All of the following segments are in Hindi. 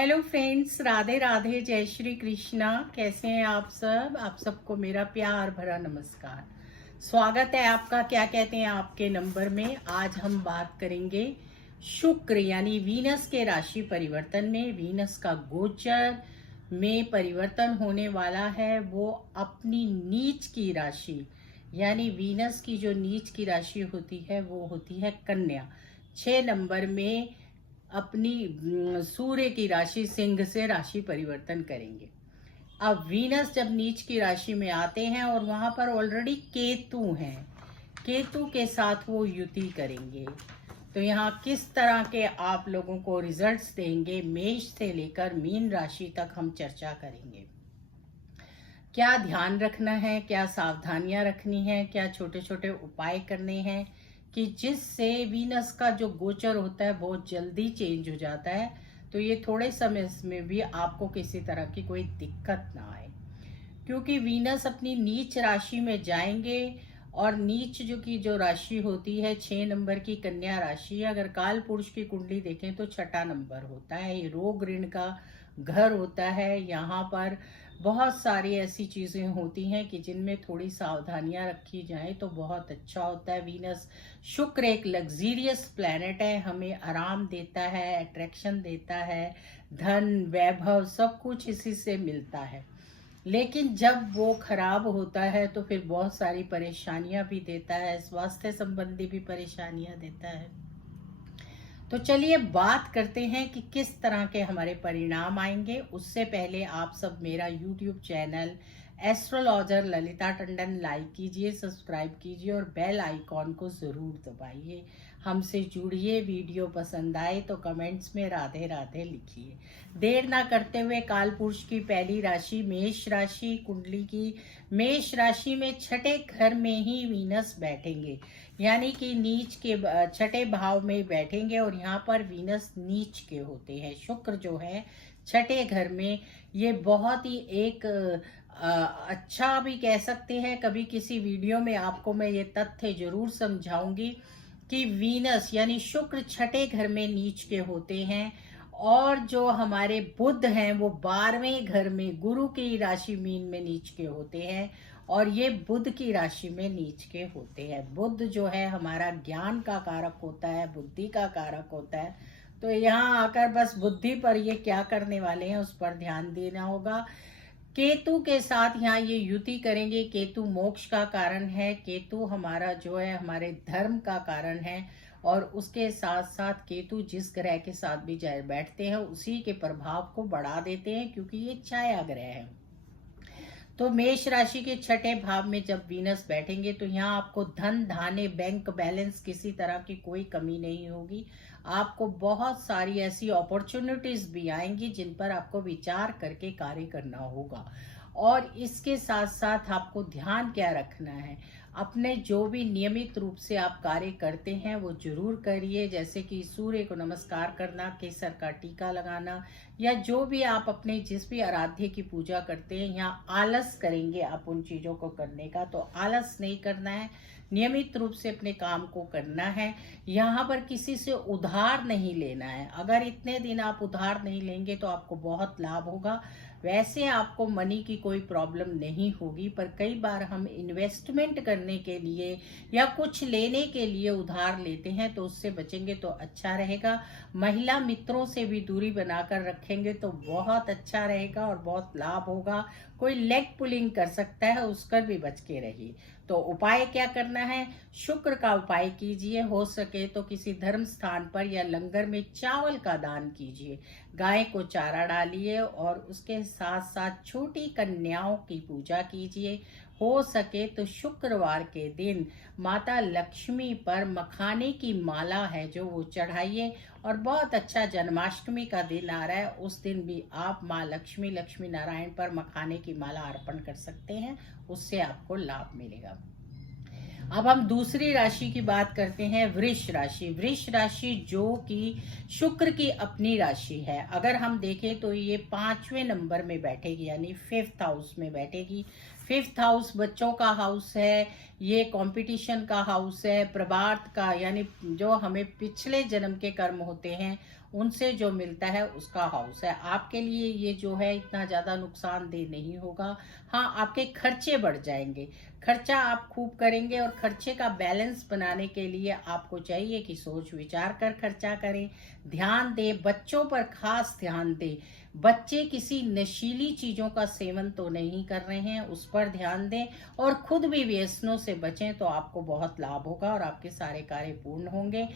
हेलो फ्रेंड्स, राधे राधे, जय श्री कृष्णा। कैसे हैं आप सब? आप सबको मेरा प्यार भरा नमस्कार। स्वागत है आपका क्या कहते हैं आपके नंबर में। आज हम बात करेंगे शुक्र यानी वीनस के राशि परिवर्तन में। वीनस का गोचर में परिवर्तन होने वाला है, वो अपनी नीच की राशि यानी वीनस की जो नीच की राशि होती है वो होती है कन्या। 6 नंबर में अपनी सूर्य की राशि सिंह से राशि परिवर्तन करेंगे। अब वीनस जब नीच की राशि में आते हैं और वहां पर ऑलरेडी केतु हैं, केतु के साथ वो युति करेंगे, तो यहाँ किस तरह के आप लोगों को रिजल्ट्स देंगे, मेष से लेकर मीन राशि तक हम चर्चा करेंगे। क्या ध्यान रखना है, क्या सावधानियां रखनी है, क्या छोटे छोटे उपाय करने हैं कि जिससे वीनस का जो गोचर होता है बहुत जल्दी चेंज हो जाता है, तो ये थोड़े समय में भी आपको किसी तरह की कोई दिक्कत ना आए। क्योंकि वीनस अपनी नीच राशि में जाएंगे और नीच जो राशि होती है 6 नंबर की कन्या राशि, अगर काल पुरुष की कुंडली देखें तो 6ठा नंबर होता है। ये रोग ऋण का घर होता है। यहाँ पर बहुत सारी ऐसी चीजें होती हैं कि जिनमें थोड़ी सावधानियां रखी जाएं तो बहुत अच्छा होता है। वीनस शुक्र एक लग्जीरियस प्लैनेट है, हमें आराम देता है, अट्रैक्शन देता है, धन वैभव सब कुछ इसी से मिलता है। लेकिन जब वो खराब होता है तो फिर बहुत सारी परेशानियां भी देता है, स्वास्थ्य संबंधी भी परेशानियां देता है। तो चलिए बात करते हैं कि किस तरह के हमारे परिणाम आएंगे। उससे पहले आप सब मेरा YouTube channel astrologer Lalita Tandon like कीजिए, सब्सक्राइब कीजिए और बेल आइकॉन को ज़रूर दबाइए। हमसे जुड़िए। वीडियो पसंद आए तो कमेंट्स में राधे राधे लिखिए। देर ना करते हुए काल पुरुष की पहली राशि मेष राशि, कुंडली की मेष राशि में 6ठे घर में ही वीनस बैठेंगे, यानी कि नीच के 6ठे भाव में बैठेंगे और यहाँ पर वीनस नीच के होते हैं। शुक्र जो है 6ठे घर में, ये बहुत ही एक अच्छा भी कह सकते हैं। कभी किसी वीडियो में आपको मैं ये तथ्य जरूर समझाऊंगी कि वीनस यानी शुक्र 6ठे घर में नीच के होते हैं और जो हमारे बुध हैं वो 12वें घर में गुरु की राशि मीन में नीच के होते हैं और ये बुध की राशि में नीच के होते हैं। बुध जो है हमारा ज्ञान का कारक होता है, बुद्धि का कारक होता है। तो यहाँ आकर बस बुद्धि पर ये क्या करने वाले हैं उस पर ध्यान देना होगा। केतु के साथ यहाँ ये युति करेंगे। केतु मोक्ष का कारण है, केतु हमारा जो है हमारे धर्म का कारण है और उसके साथ साथ केतु जिस ग्रह के साथ भी जाए बैठते हैं उसी के प्रभाव को बढ़ा देते हैं, क्योंकि ये छाया ग्रह है। तो मेष राशि के 6ठे भाव में जब वीनस बैठेंगे तो यहाँ आपको धन धान्य बैंक बैलेंस किसी तरह की कोई कमी नहीं होगी। आपको बहुत सारी ऐसी अपॉर्चुनिटीज भी आएंगी जिन पर आपको विचार करके कार्य करना होगा। और इसके साथ साथ आपको ध्यान क्या रखना है, अपने जो भी नियमित रूप से आप कार्य करते हैं वो जरूर करिए, जैसे कि सूर्य को नमस्कार करना, केसर का टीका लगाना, या जो भी आप अपने जिस भी आराध्य की पूजा करते हैं। यहाँ आलस करेंगे आप उन चीजों को करने का, तो आलस नहीं करना है, नियमित रूप से अपने काम को करना है। यहाँ पर किसी से उधार नहीं लेना है। अगर इतने दिन आप उधार नहीं लेंगे तो आपको बहुत लाभ होगा। वैसे आपको मनी की कोई प्रॉब्लम नहीं होगी, पर कई बार हम इन्वेस्टमेंट करने के लिए या कुछ लेने के लिए उधार लेते हैं, तो उससे बचेंगे तो अच्छा रहेगा। महिला मित्रों से भी दूरी बनाकर रखेंगे तो बहुत अच्छा रहेगा और बहुत लाभ होगा। कोई लेग पुलिंग कर सकता है, उसकर भी बच के रहिए। तो उपाय क्या करना है, शुक्र का उपाय कीजिए, हो सके तो किसी धर्म स्थान पर या लंगर में चावल का दान कीजिए, गाय को चारा डालिए और उसके साथ साथ छोटी कन्याओं की पूजा कीजिए। हो सके तो शुक्रवार के दिन माता लक्ष्मी पर मखाने की माला है जो वो चढ़ाइए। और बहुत अच्छा जन्माष्टमी का दिन आ रहा है, उस दिन भी आप माँ लक्ष्मी लक्ष्मी नारायण पर मखाने की माला अर्पण कर सकते हैं, उससे आपको लाभ मिलेगा। अब हम दूसरी राशि की बात करते हैं, वृष राशि। वृष राशि जो कि शुक्र की अपनी राशि है, अगर हम देखें तो ये 5वें नंबर में बैठेगी, यानी 5th हाउस में बैठेगी। 5th हाउस बच्चों का हाउस है, ये कंपटीशन का हाउस है, प्रभात का, यानी जो हमें पिछले जन्म के कर्म होते हैं उनसे जो मिलता है उसका हाउस है। आपके लिए ये जो है इतना ज़्यादा नुकसानदेह नहीं होगा। हाँ, आपके खर्चे बढ़ जाएंगे, खर्चा आप खूब करेंगे, और खर्चे का बैलेंस बनाने के लिए आपको चाहिए कि सोच विचार कर खर्चा करें, ध्यान दें, बच्चों पर खास ध्यान दें। बच्चे किसी नशीली चीज़ों का सेवन तो नहीं कर रहे हैं, उस पर ध्यान दें, और खुद भी व्यसनों से बचें, तो आपको बहुत लाभ होगा और आपके सारे कार्य पूर्ण होंगे।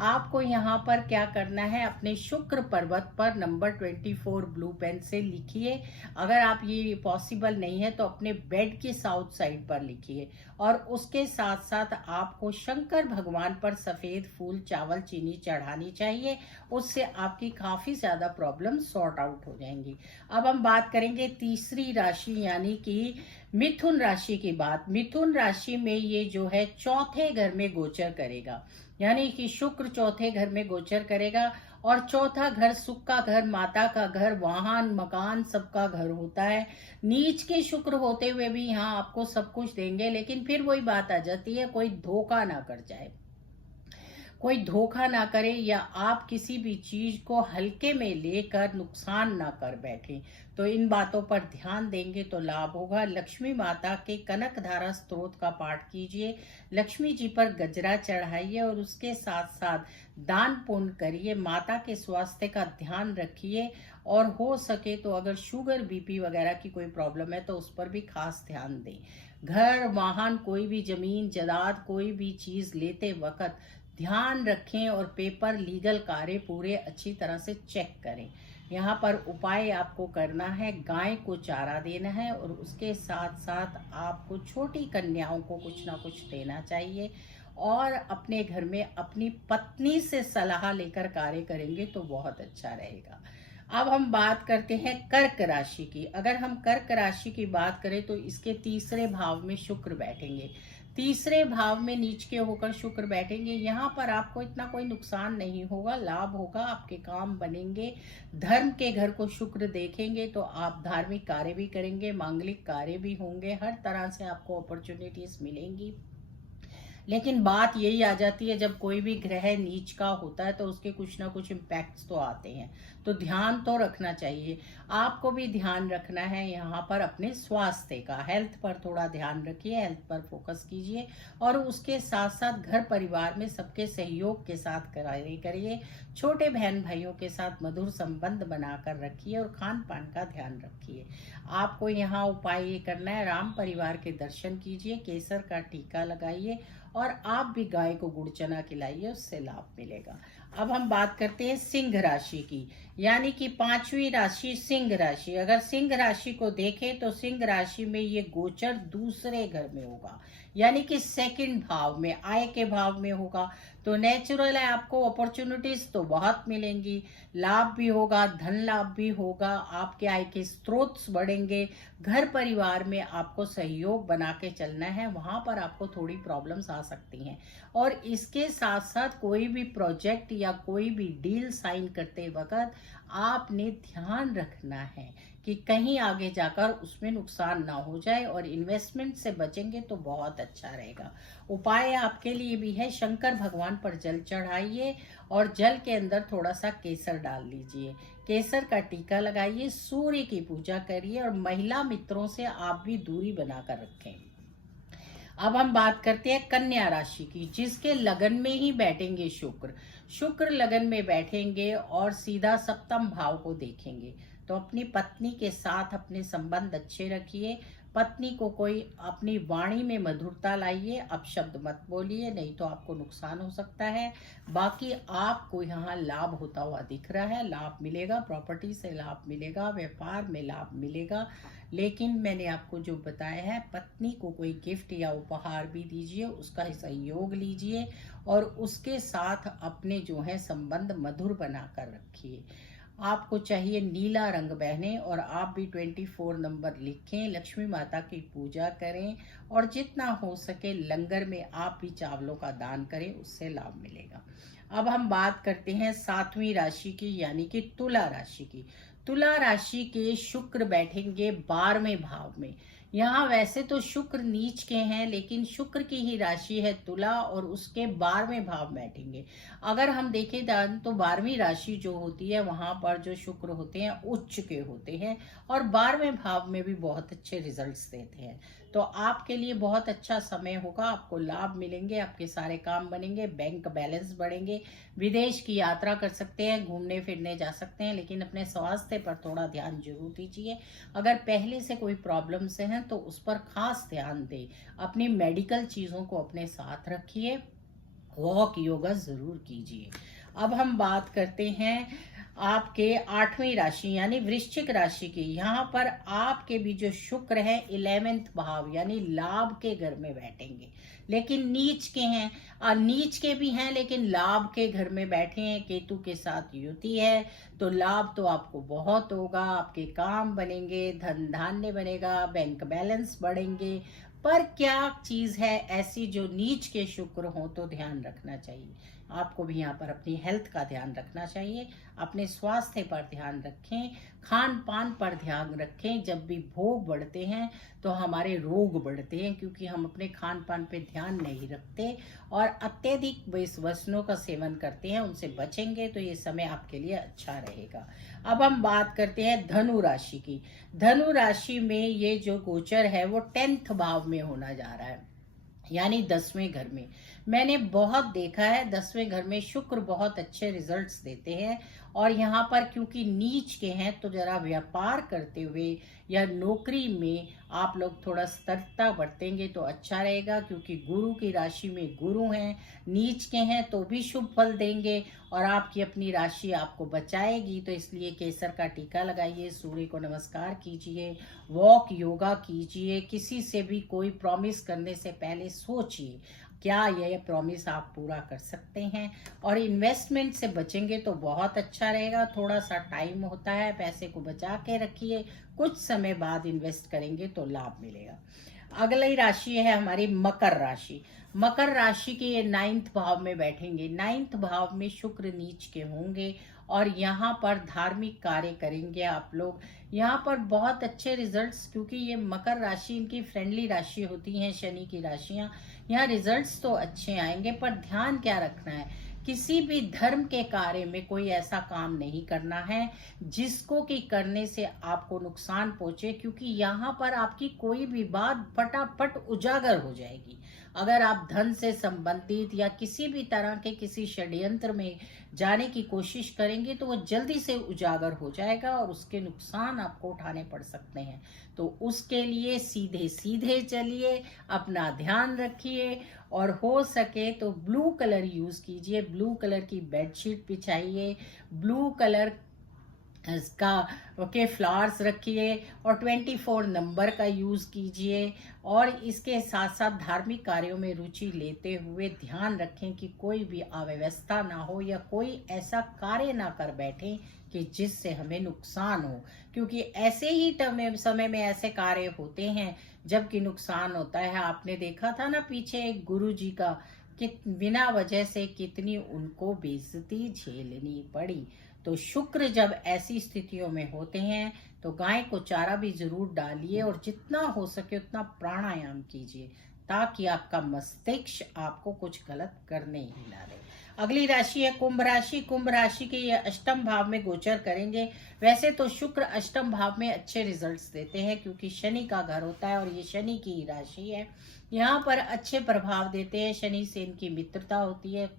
आपको यहाँ पर क्या करना है, अपने शुक्र पर्वत पर नंबर 24 ब्लू पेन से लिखिए। अगर आप ये पॉसिबल नहीं है तो अपने बेड के साउथ साइड पर लिखिए, और उसके साथ साथ आपको शंकर भगवान पर सफेद फूल चावल चीनी चढ़ानी चाहिए। उससे आपकी काफी ज्यादा प्रॉब्लम सॉर्ट आउट हो जाएंगी। अब हम बात करेंगे तीसरी राशि यानी कि मिथुन राशि की बात। मिथुन राशि में ये जो है चौथे घर में गोचर करेगा, यानी कि शुक्र चौथे घर में गोचर करेगा, और चौथा घर सुख का घर, माता का घर, वाहन मकान सबका घर होता है। नीच के शुक्र होते हुए भी यहाँ आपको सब कुछ देंगे, लेकिन फिर वही बात आ जाती है, कोई धोखा ना कर जाए, कोई धोखा ना करे, या आप किसी भी चीज को हल्के में लेकर नुकसान ना कर बैठे। तो इन बातों पर ध्यान देंगे तो लाभ होगा। लक्ष्मी माता के कनक धारा स्तोत्र का पाठ कीजिए, लक्ष्मी जी पर गजरा चढ़ाइए, और उसके साथ साथ दान पुण्य करिए। माता के स्वास्थ्य का ध्यान रखिए, और हो सके तो अगर शुगर बीपी वगैरह की कोई प्रॉब्लम है तो उस पर भी खास ध्यान दें। घर वाहन, कोई भी जमीन जायदाद, कोई भी चीज लेते वक्त ध्यान रखें, और पेपर लीगल कार्य पूरे अच्छी तरह से चेक करें। यहाँ पर उपाय आपको करना है, गाय को चारा देना है, और उसके साथ साथ आपको छोटी कन्याओं को कुछ ना कुछ देना चाहिए, और अपने घर में अपनी पत्नी से सलाह लेकर कार्य करेंगे तो बहुत अच्छा रहेगा। अब हम बात करते हैं कर्क राशि की। अगर हम कर्क राशि की बात करें तो इसके तीसरे भाव में शुक्र बैठेंगे, तीसरे भाव में नीच के होकर शुक्र बैठेंगे। यहाँ पर आपको इतना कोई नुकसान नहीं होगा, लाभ होगा, आपके काम बनेंगे। धर्म के घर को शुक्र देखेंगे तो आप धार्मिक कार्य भी करेंगे, मांगलिक कार्य भी होंगे, हर तरह से आपको अपॉर्चुनिटीज मिलेंगी। लेकिन बात यही आ जाती है, जब कोई भी ग्रह नीच का होता है तो उसके कुछ ना कुछ इम्पैक्ट्स तो आते हैं, तो ध्यान तो रखना चाहिए। आपको भी ध्यान रखना है यहाँ पर अपने स्वास्थ्य का, हेल्थ पर थोड़ा ध्यान रखिए, हेल्थ पर फोकस कीजिए, और उसके साथ साथ घर परिवार में सबके सहयोग के साथ कार्य करिए। छोटे बहन भाइयों के साथ मधुर संबंध बनाकर रखिए, और खान पान का ध्यान रखिए। आपको यहाँ उपाय ये करना है, राम परिवार के दर्शन कीजिए, केसर का टीका लगाइए, और आप भी गाय को गुड़ चना खिलाइए, उससे लाभ मिलेगा। अब हम बात करते हैं सिंह राशि की, यानी कि पांचवी राशि सिंह राशि। अगर सिंह राशि को देखें तो सिंह राशि में ये गोचर दूसरे घर में होगा, यानी कि सेकंड भाव में, आय के भाव में होगा। तो नेचुरल है, आपको अपॉर्चुनिटीज तो बहुत मिलेंगी, लाभ भी होगा, धन लाभ भी होगा, आपके आय के स्रोत बढ़ेंगे। घर परिवार में आपको सहयोग बना के चलना है, वहां पर आपको थोड़ी प्रॉब्लम्स आ सकती हैं। और इसके साथ साथ कोई भी प्रोजेक्ट या कोई भी डील साइन करते वक्त आपने ध्यान रखना है कि कहीं आगे जाकर उसमें नुकसान ना हो जाए, और इन्वेस्टमेंट से बचेंगे तो बहुत अच्छा रहेगा। उपाय आपके लिए भी है, शंकर भगवान पर जल चढ़ाइए, और जल के अंदर थोड़ा सा केसर डाल लीजिए, केसर का टीका लगाइए, सूर्य की पूजा करिए, और महिला मित्रों से आप भी दूरी बनाकर रखें। अब हम बात करते हैं कन्या राशि की, जिसके लगन में ही बैठेंगे शुक्र। शुक्र लगन में बैठेंगे और सीधा सप्तम भाव को देखेंगे। तो अपनी पत्नी के साथ अपने संबंध अच्छे रखिए, पत्नी को कोई अपनी वाणी में मधुरता लाइए, अपशब्द मत बोलिए, नहीं तो आपको नुकसान हो सकता है। बाकी आपको यहाँ लाभ होता हुआ दिख रहा है, लाभ मिलेगा, प्रॉपर्टी से लाभ मिलेगा, व्यापार में लाभ मिलेगा। लेकिन मैंने आपको जो बताया है, पत्नी को कोई गिफ्ट या उपहार भी दीजिए, उसका सहयोग लीजिए, और उसके साथ अपने जो है संबंध मधुर बनाकर रखिए। आपको चाहिए नीला रंग बहने, और आप भी 24 नंबर लिखें, लक्ष्मी माता की पूजा करें, और जितना हो सके लंगर में आप भी चावलों का दान करें, उससे लाभ मिलेगा। अब हम बात करते हैं सातवीं राशि की, यानी कि तुला राशि की। तुला राशि के शुक्र बैठेंगे 12वें भाव में, यहाँ वैसे तो शुक्र नीच के हैं, लेकिन शुक्र की ही राशि है तुला और उसके 12वें भाव बैठेंगे। अगर हम देखें तो 12वीं राशि जो होती है वहां पर जो शुक्र होते हैं उच्च के होते हैं और 12वें भाव में भी बहुत अच्छे रिजल्ट्स देते हैं। तो आपके लिए बहुत अच्छा समय होगा, आपको लाभ मिलेंगे, आपके सारे काम बनेंगे, बैंक बैलेंस बढ़ेंगे, विदेश की यात्रा कर सकते हैं, घूमने फिरने जा सकते हैं, लेकिन अपने स्वास्थ्य पर थोड़ा ध्यान जरूर दीजिए। अगर पहले से कोई प्रॉब्लम से हैं तो उस पर खास ध्यान दें। अपनी मेडिकल चीज़ों को अपने साथ रखिए, वॉक योगा जरूर कीजिए। अब हम बात करते हैं आपके 8वीं राशि यानी वृश्चिक राशि की। यहाँ पर आपके भी जो शुक्र है 11वें भाव यानी लाभ के घर में बैठेंगे, लेकिन नीच के हैं और नीच के भी हैं लेकिन लाभ के घर में बैठे हैं। केतु के साथ युति है तो लाभ तो आपको बहुत होगा, आपके काम बनेंगे, धन धान्य बनेगा, बैंक बैलेंस बढ़ेंगे। पर क्या चीज है ऐसी जो नीच के शुक्र हो तो ध्यान रखना चाहिए। आपको भी यहाँ पर अपनी हेल्थ का ध्यान रखना चाहिए, अपने स्वास्थ्य पर ध्यान रखें, खान पान पर ध्यान रखें। जब भी भोग बढ़ते हैं तो हमारे रोग बढ़ते हैं, क्योंकि हम अपने खान पान पे ध्यान नहीं रखते और अत्यधिक वस्तुओं का सेवन करते हैं। उनसे बचेंगे तो ये समय आपके लिए अच्छा रहेगा। अब हम बात करते हैं धनु राशि की। धनु राशि में ये जो गोचर है वो 10th भाव में होना जा रहा है, यानी 10वें घर में। मैंने बहुत देखा है 10वें घर में शुक्र बहुत अच्छे रिजल्ट्स देते हैं और यहाँ पर क्योंकि नीच के हैं तो जरा व्यापार करते हुए या नौकरी में आप लोग थोड़ा सतर्कता बरतेंगे तो अच्छा रहेगा, क्योंकि गुरु की राशि में गुरु हैं, नीच के हैं तो भी शुभ फल देंगे और आपकी अपनी राशि आपको बचाएगी। तो इसलिए केसर का टीका लगाइए, सूर्य को नमस्कार कीजिए, वॉक योगा कीजिए। किसी से भी कोई प्रॉमिस करने से पहले सोचिए क्या यह प्रॉमिस आप पूरा कर सकते हैं, और इन्वेस्टमेंट से बचेंगे तो बहुत अच्छा रहेगा। थोड़ा सा टाइम होता है, पैसे को बचा के रखिए, कुछ समय बाद इन्वेस्ट करेंगे तो लाभ मिलेगा। अगली राशि है हमारी मकर राशि। मकर राशि के ये 9th भाव में बैठेंगे। 9th भाव में शुक्र नीच के होंगे और यहाँ पर धार्मिक कार्य करेंगे आप लोग। यहाँ पर बहुत अच्छे रिजल्ट्स, क्योंकि ये मकर राशि इनकी फ्रेंडली राशि होती हैं, शनि की राशियां, यहाँ रिजल्ट्स तो अच्छे आएंगे। पर ध्यान क्या रखना है, किसी भी धर्म के कार्य में कोई ऐसा काम नहीं करना है जिसको कि करने से आपको नुकसान पहुंचे, क्योंकि यहाँ पर आपकी कोई भी बात फटाफट उजागर हो जाएगी। अगर आप धन से संबंधित या किसी भी तरह के किसी षड्यंत्र में जाने की कोशिश करेंगे तो वो जल्दी से उजागर हो जाएगा और उसके नुकसान आपको उठाने पड़ सकते हैं। तो उसके लिए सीधे सीधे चलिए, अपना ध्यान रखिए और हो सके तो ब्लू कलर यूज कीजिए। ब्लू कलर की बेडशीट बिछाइए, ब्लू कलर इसका फ्लावर्स रखिए और 24 नंबर का यूज कीजिए। और इसके साथ साथ धार्मिक कार्यों में रुचि लेते हुए ध्यान रखें कि कोई भी अव्यवस्था ना हो या कोई ऐसा कार्य ना कर बैठे कि जिससे हमें नुकसान हो, क्योंकि ऐसे ही समय में ऐसे कार्य होते हैं जबकि नुकसान होता है। आपने देखा था ना पीछे एक गुरु जी का, कि बिना वजह से कितनी उनको बेइज्जती झेलनी पड़ी। तो शुक्र जब ऐसी स्थितियों में होते हैं तो गाय को चारा भी जरूर डालिए और जितना हो सके उतना प्राणायाम कीजिए, ताकि आपका मस्तिष्क आपको कुछ गलत करने ही ना दे। अगली राशि है कुंभ राशि। कुंभ राशि के ये 8म भाव में गोचर करेंगे। वैसे तो शुक्र 8म भाव में अच्छे रिजल्ट्स देते हैं, क्योंकि शनि का घर होता है और ये शनि की ही राशि है। यहाँ पर अच्छे प्रभाव देते हैं, शनि से इनकी मित्रता होती है।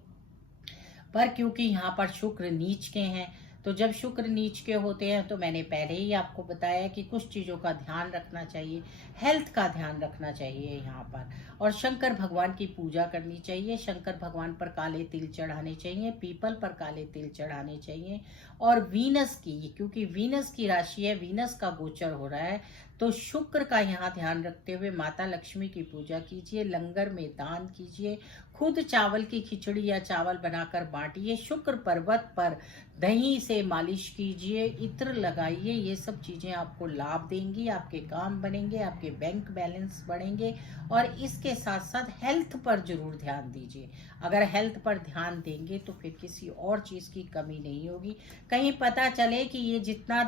पर क्योंकि यहाँ पर शुक्र नीच के हैं, तो जब शुक्र नीच के होते हैं तो मैंने पहले ही आपको बताया कि कुछ चीज़ों का ध्यान रखना चाहिए, हेल्थ का ध्यान रखना चाहिए यहाँ पर, और शंकर भगवान की पूजा करनी चाहिए। शंकर भगवान पर काले तिल चढ़ाने चाहिए, पीपल पर काले तिल चढ़ाने चाहिए। और वीनस की, क्योंकि वीनस की राशि है, वीनस का गोचर हो रहा है, तो शुक्र का यहाँ ध्यान रखते हुए माता लक्ष्मी की पूजा कीजिए, लंगर में दान कीजिए, खुद चावल की खिचड़ी या चावल बनाकर बांटिए, शुक्र पर्वत पर दही से मालिश कीजिए, इत्र लगाइए। ये सब चीजें आपको लाभ देंगी, आपके काम बनेंगे, आपके बैंक बैलेंस बढ़ेंगे। और इसके साथ साथ हेल्थ पर जरूर ध्यान दीजिए। अगर हेल्थ पर ध्यान देंगे तो फिर किसी और चीज की कमी नहीं होगी। कहीं पता चले कि ये जितना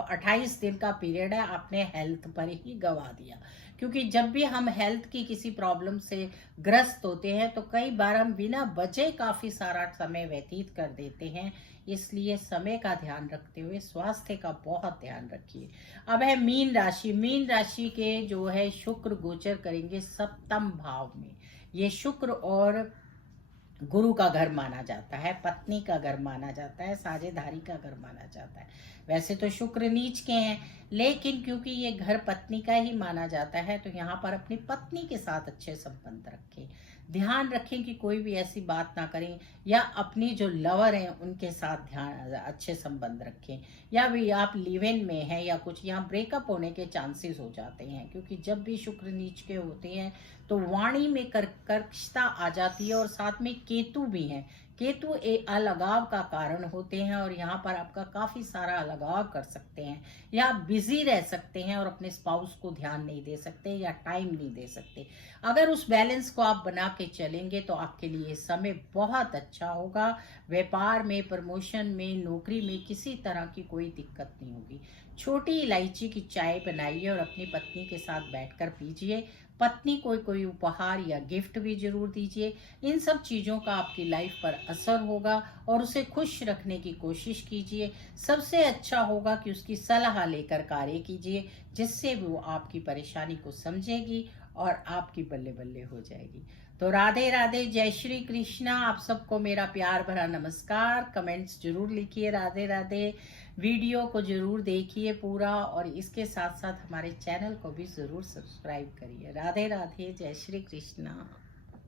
28 दिन का पीरियड है, आपने हेल्थ पर ही गवा दिया। क्योंकि जब भी हम हेल्थ की किसी प्रॉब्लम से ग्रस्त होते हैं तो कई बार हम बिना वजह काफी सारा समय व्यतीत कर देते हैं। इसलिए समय का ध्यान रखते हुए स्वास्थ्य का बहुत ध्यान रखिए। अब है मीन राशि। मीन राशि के जो है शुक्र गोचर करेंगे सप्तम भाव में। ये शुक्र और गुरु का घर माना जाता है, पत्नी का घर माना जाता है, साझेदारी का घर माना जाता है। वैसे तो शुक्र नीच के हैं, लेकिन क्योंकि ये घर पत्नी का ही माना जाता है तो यहाँ पर अपनी पत्नी के साथ अच्छे संबंध रखें। ध्यान रखें कि कोई भी ऐसी बात ना करें, या अपनी जो लवर हैं उनके साथ ध्यान अच्छे संबंध रखें। या भी आप लिव इन में हैं या कुछ, यहाँ ब्रेकअप होने के चांसेस हो जाते हैं। क्योंकि जब भी शुक्र नीच के होते हैं तो वाणी में कर्कशता आ जाती है, और साथ में केतु भी हैं। केतु एक अलगाव का कारण होते हैं, और यहाँ पर आपका काफी सारा अलगाव कर सकते हैं, या आप बिजी रह सकते हैं और अपने स्पाउस को ध्यान नहीं दे सकते या टाइम नहीं दे सकते। अगर उस बैलेंस को आप बना के चलेंगे तो आपके लिए समय बहुत अच्छा होगा। व्यापार में, प्रमोशन में, नौकरी में किसी तरह की कोई दिक्कत नहीं होगी। छोटी इलायची की चाय बनाइए और अपनी पत्नी के साथ बैठकर पीजिए। पत्नी को कोई उपहार या गिफ्ट भी जरूर दीजिए। इन सब चीज़ों का आपकी लाइफ पर असर होगा और उसे खुश रखने की कोशिश कीजिए। सबसे अच्छा होगा कि उसकी सलाह लेकर कार्य कीजिए, जिससे वो आपकी परेशानी को समझेगी और आपकी बल्ले बल्ले हो जाएगी। तो राधे राधे, जय श्री कृष्णा। आप सबको मेरा प्यार भरा नमस्कार। कमेंट्स जरूर लिखिए राधे राधे। वीडियो को जरूर देखिए पूरा, और इसके साथ साथ हमारे चैनल को भी जरूर सब्सक्राइब करिए। राधे राधे, जय श्री कृष्णा।